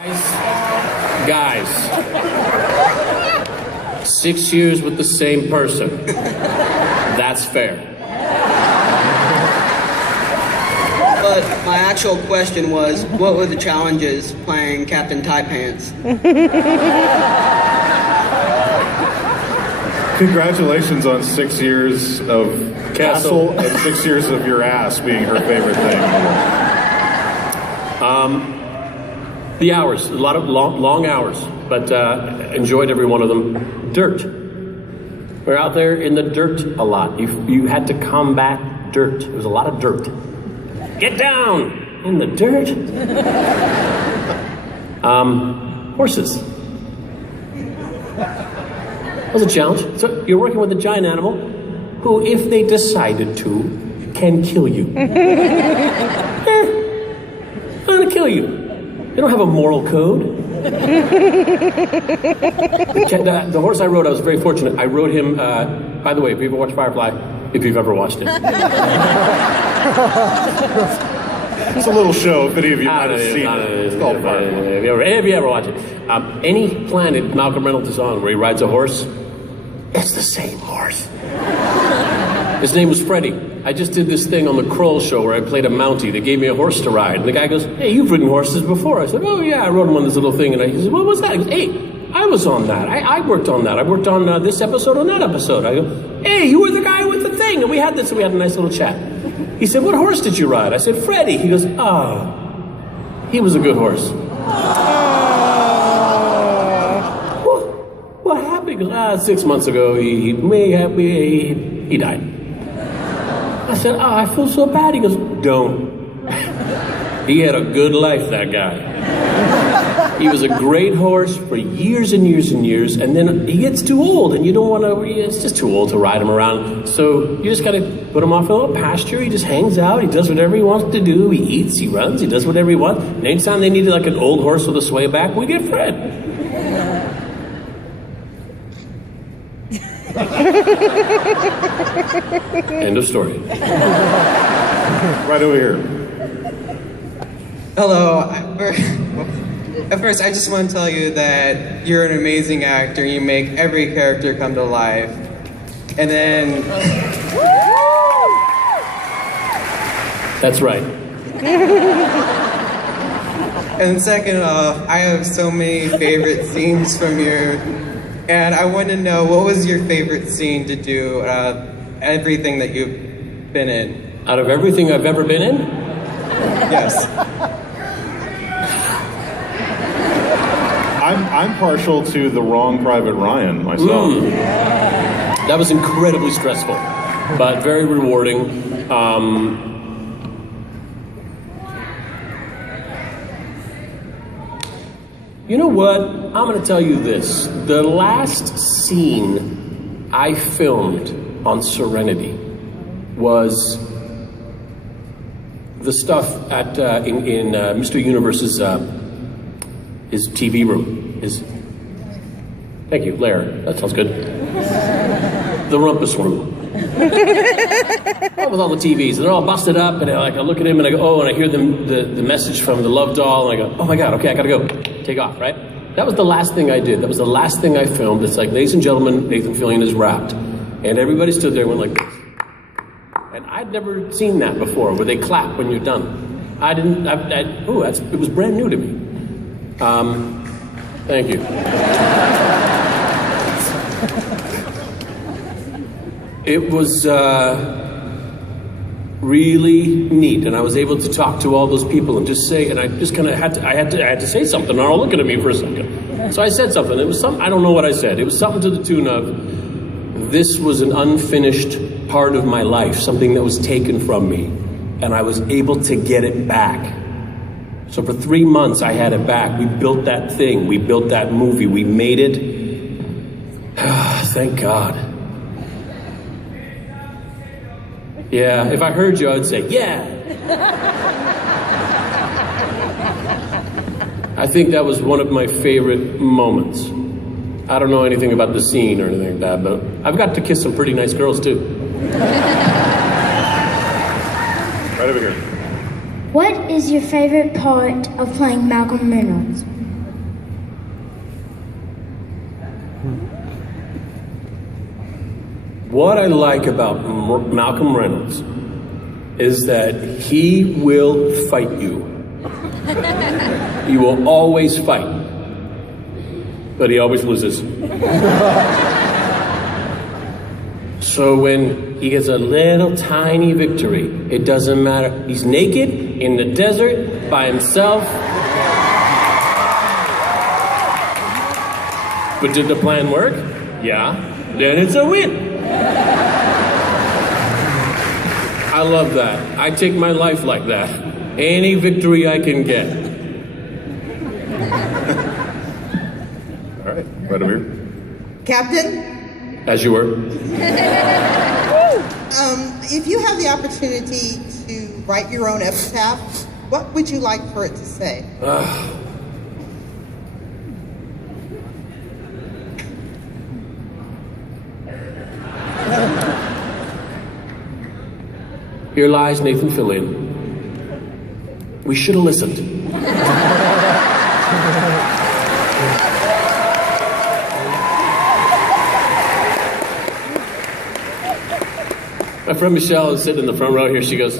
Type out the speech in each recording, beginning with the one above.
Guys, 6 years with the same person. That's fair. But my actual question was, what were the challenges playing Captain Tie Pants? Congratulations on 6 years of Castle and 6 years of your ass being her favorite thing. The hours, a lot of long hours, but enjoyed every one of them. Dirt. We're out there in the dirt a lot. You had to combat dirt. There was a lot of dirt. Get down in the dirt. Horses. That was a challenge. So you're working with a giant animal who, if they decided to, can kill you. I'm gonna kill you. They don't have a moral code. The horse I rode, I was very fortunate. I rode him, by the way, if you ever watched Firefly, if you've ever watched it. It's a little show, if any of you might have seen it. It's called Firefly. If you ever watch it. Any planet Malcolm Reynolds is on where he rides a horse, it's the same horse. His name was Freddie. I just did this thing on the Kroll show where I played a Mountie. They gave me a horse to ride. And the guy goes, hey, you've ridden horses before. I said, oh, yeah, I rode him on this little thing. And he said, what was that? He goes, hey, I was on that. I worked on that. I worked on this episode or that episode. I go, hey, you were the guy with the thing. And we had this, and we had a nice little chat. He said, what horse did you ride? I said, Freddie. He goes, oh, he was a good horse. What happened? He goes, 6 months ago, he died. I said, oh, I feel so bad. He goes, don't. He had a good life, that guy. He was a great horse for years and years and years, and then he gets too old, and you don't want to, it's just too old to ride him around. So you just got to put him off a little pasture. He just hangs out. He does whatever he wants to do. He eats, he runs, he does whatever he wants. And anytime they needed like an old horse with a sway back, we get Fred. End of story. Right over here. Hello. At first, I just want to tell you that you're an amazing actor. You make every character come to life. And then... That's right. And second off, I have so many favorite scenes from you. And I want to know, what was your favorite scene to do out of everything that you've been in? Out of everything I've ever been in? Yes. I'm partial to The Wrong Private Ryan myself. That was incredibly stressful, but very rewarding. You know what? I'm going to tell you this. The last scene I filmed on Serenity was the stuff at in Mr. Universe's his TV room. Thank you, Lair. That sounds good. The rumpus room. With all the TVs, and they're all busted up, and I look at him and I go, oh, and I hear the message from the love doll, and I go, oh my God, okay, I gotta go. Take off, right? That was the last thing I did. That was the last thing I filmed. It's like, ladies and gentlemen, Nathan Fillion is wrapped. And everybody stood there and went like this. And I'd never seen that before, where they clap when you're done. It was brand new to me. Thank you. It was really neat, and I was able to talk to all those people and just say, and I just kind of had to say something. They're all looking at me for a second. So I said something. It was something, I don't know what I said. It was something to the tune of, this was an unfinished part of my life, something that was taken from me, and I was able to get it back. So for 3 months, I had it back. We built that thing. We built that movie. We made it. Thank God. Yeah, if I heard you, I'd say, yeah. I think that was one of my favorite moments. I don't know anything about the scene or anything like that, but I've got to kiss some pretty nice girls, too. Right over here. What is your favorite part of playing Malcolm Reynolds? What I like about Malcolm Reynolds is that he will fight you. He will always fight, but he always loses. So when he gets a little tiny victory, it doesn't matter. He's naked in the desert by himself. But did the plan work? Yeah. Then it's a win. I love that. I take my life like that. Any victory I can get. All right, right over here. Captain, As you were. if you have the opportunity to write your own epitaph, what would you like for it to say? Here lies Nathan Fillion. We should have listened. My friend Michelle is sitting in the front row here. She goes,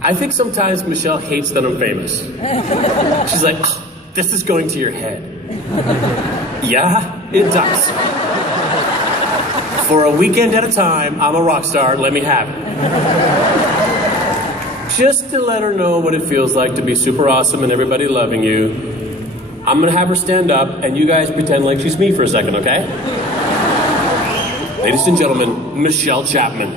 I think sometimes Michelle hates that I'm famous. She's like, oh, this is going to your head. Yeah, it does. For a weekend at a time, I'm a rock star, let me have it. Just to let her know what it feels like to be super awesome and everybody loving you, I'm gonna have her stand up and you guys pretend like she's me for a second, okay? Ladies and gentlemen, Michelle Chapman.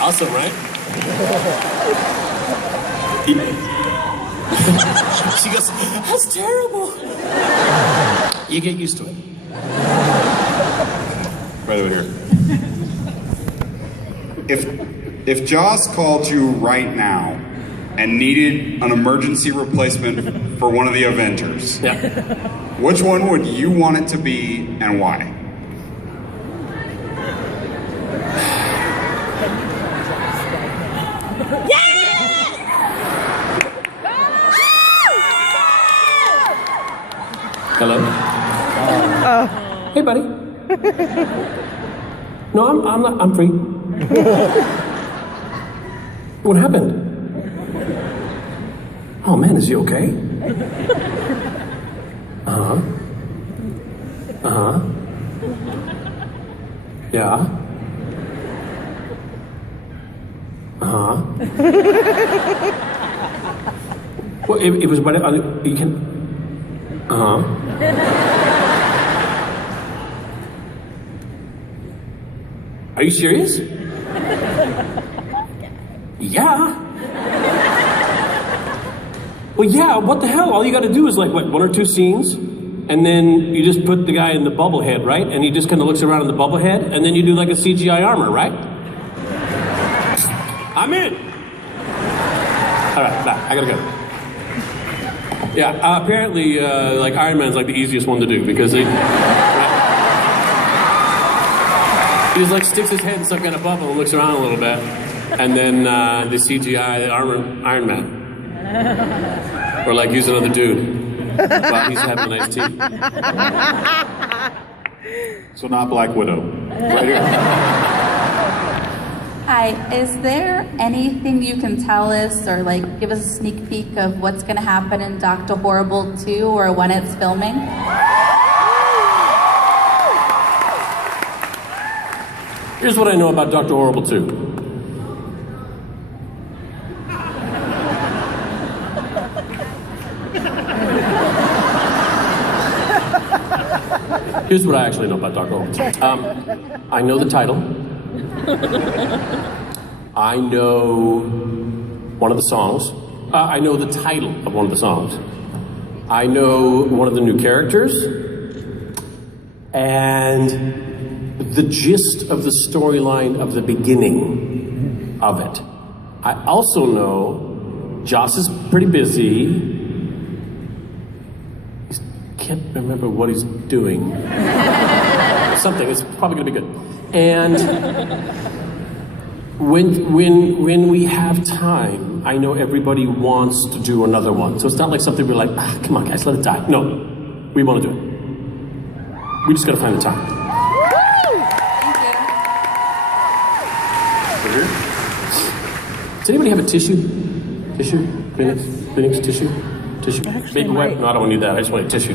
Awesome, right? She goes, that's terrible. You get used to it. Right over here. If Jaws called you right now and needed an emergency replacement for one of the Avengers, Yeah. which one would you want it to be and why? Hello? Hey, buddy. No, I'm free. What happened? Oh man, is he okay? Uh-huh. Uh-huh. Yeah. Uh-huh. Well, it was, but you can, uh-huh. Are you serious? Yeah. Well, yeah, what the hell? All you gotta do is like, what, 1 or 2 scenes? And then you just put the guy in the bubble head, right? And he just kind of looks around in the bubble head, and then you do like a CGI armor, right? I'm in. All right, bye. I gotta go. Yeah, apparently, like Iron Man's like the easiest one to do because he just like sticks his head in some kind of bubble and looks around a little bit, and then the CGI armor Iron Man, or like use another dude while he's having a nice tea. So not Black Widow. Right here. Hi, is there anything you can tell us or like give us a sneak peek of what's going to happen in Dr. Horrible 2 or when it's filming? Here's what I know about Dr. Horrible 2. Here's what I actually know about Dr. Horrible 2. I know the title. I know one of the songs. I know the title of one of the songs. I know one of the new characters. And the gist of the storyline of the beginning of it. I also know Joss is pretty busy. He can't remember what he's doing. something. It's probably going to be good. And when we have time, I know everybody wants to do another one. So it's not like something we're like, come on, guys, let it die. No, we want to do it. We just got to find the time. Thank you. Does anybody have a tissue? Tissue? Phoenix? Tissue? Tissue? Baby wipe? No, I don't need that. I just want a tissue.